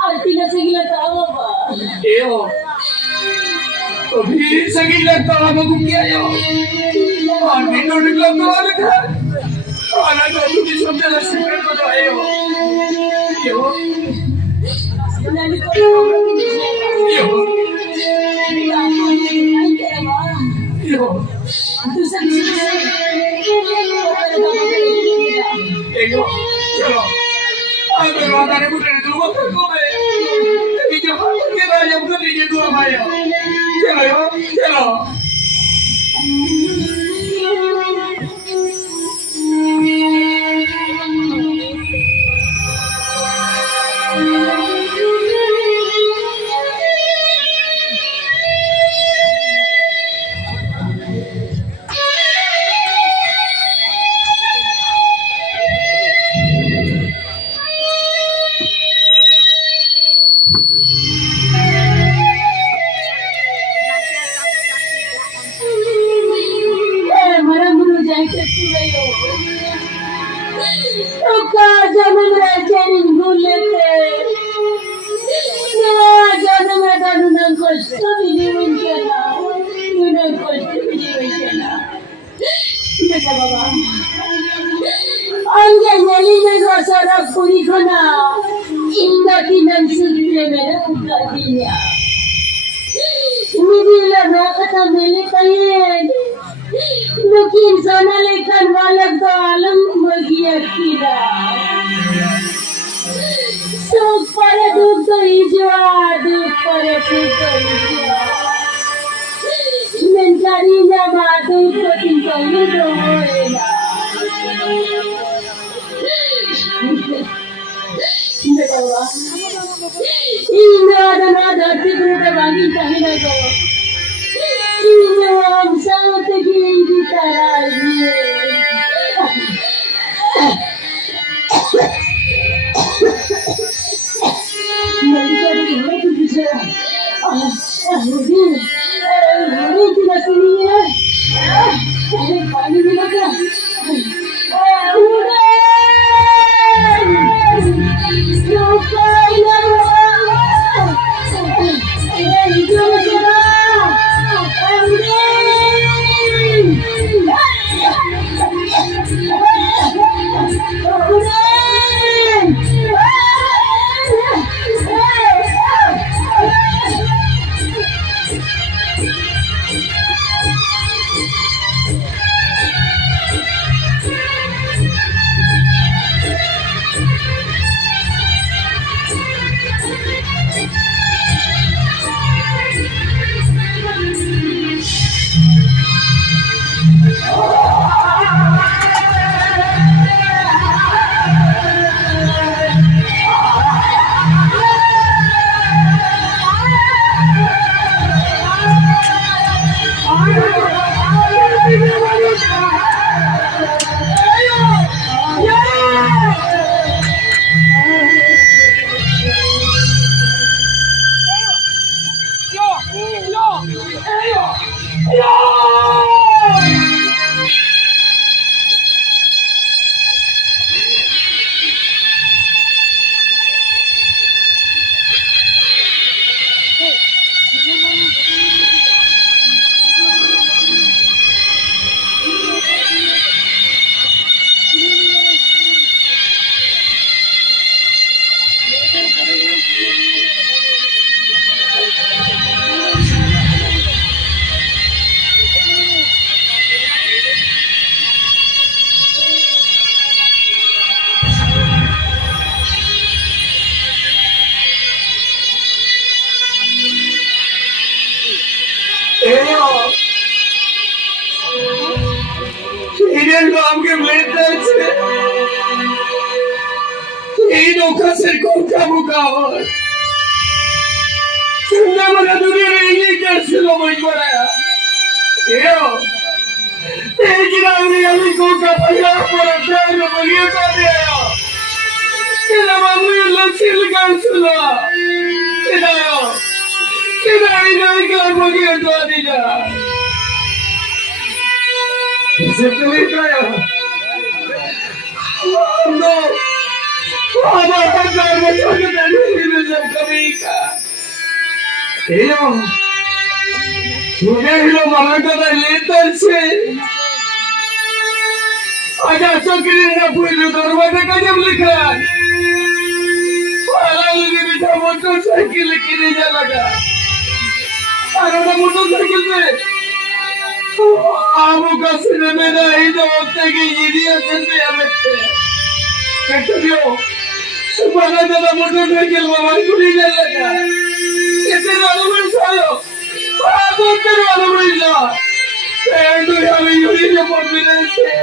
आरतीला सगळं का बाबा एओ अभी सगी लगता है मैं कुछ किया यो और मैं नोट लगता है लिखा आना तो तू भी समझे ना सिक्रेट को जाए हो यो नानी को यो यो तू सब एयो चलो अब मैं वादा ने बुरे ने दूर कर को मैं तेरी क्या हाल के बारे में मुझे ये दूर भाई चलो यो चलो Mungkin sana lekan balak dalam bagi kita. Suk para duk hijau, duk para duk hijau. Mencari nama duk tinggal di rumah. Ini ada tiga bagi tahina kau. Ini am sangat tinggi tarani. Mereka ini tu bisa. Ini kita sini ya. Pani milaga. আমাকে মেটাচ্ছে এই নৌকা সে কোনটা মুখা হয় তুমি আমাকে দুনিয়ার এই গেছিল মই করে এই গ্রামে আমি কোনটা পাইয়া পড়া দেয় বলিয়ে করে এরা আমি লক্ষ্মীর গান ছিল এরা এই গান বলিয়ে দিলা তুমি কয়া no আমার হাজার বছর দাঁড়িয়ে যাব কবি কা এলো শুনে হলো আমার কথা লেতাছে আজা চকরি না পুইলো দরবাজা কাজে লেখা আলালুকে বিঠা মোটরসাইকেল কিনে যা লাগা আর ওটা মোটরসাইকেল पे आमों का सिनेमा नहीं तो होते कि इंडिया चलते हमें कहते हो सुबह का तो मोटरसाइकिल हमारी गुड़ी ले लगा इतने वालों में सालो आप इतने वालों में जा तो हमें यूरी जो कॉन्फिडेंस है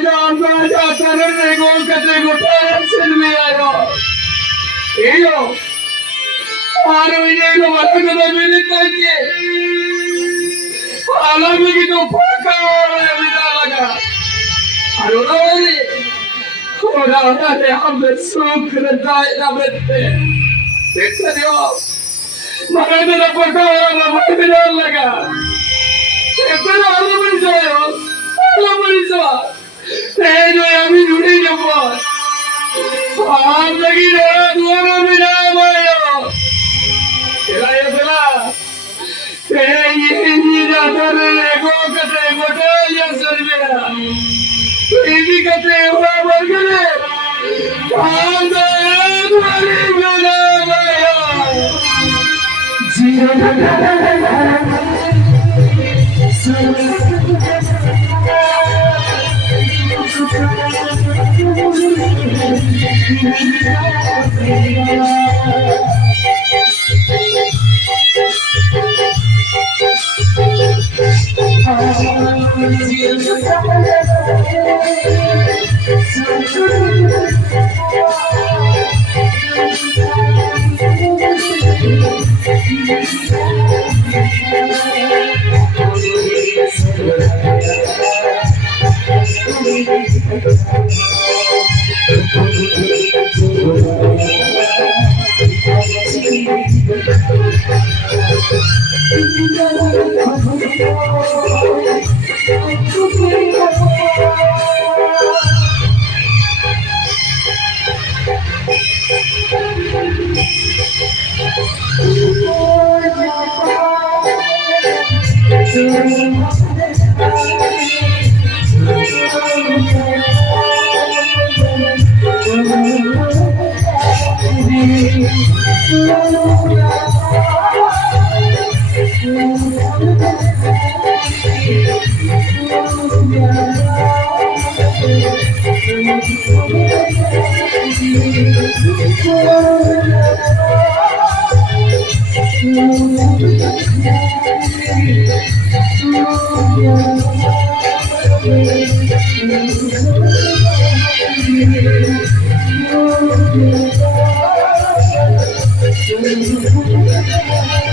तो हम जाता रहने को कहते को टेंशन में आयो ये लो आरो ये को वाला को तो मिलने चाहिए आलमी की तो फाका विदा लगा अरे रोले खोरा ने हम सुख रजाए ना बेटे देखते हो मगर मेरा फाका वाला भाई विदा लगा देखते हो आलमी जाओ आलमी जाओ ते जो अभी जुड़ी जब आप लगी रहा दुआरा विदा भाइयों तेरा ये बेला ये जाता रहे को कहते मोटा या सरवेरा इसी कहते हुआ बरगले आंधा तुम्हारी बेला माया जीवन Thank you.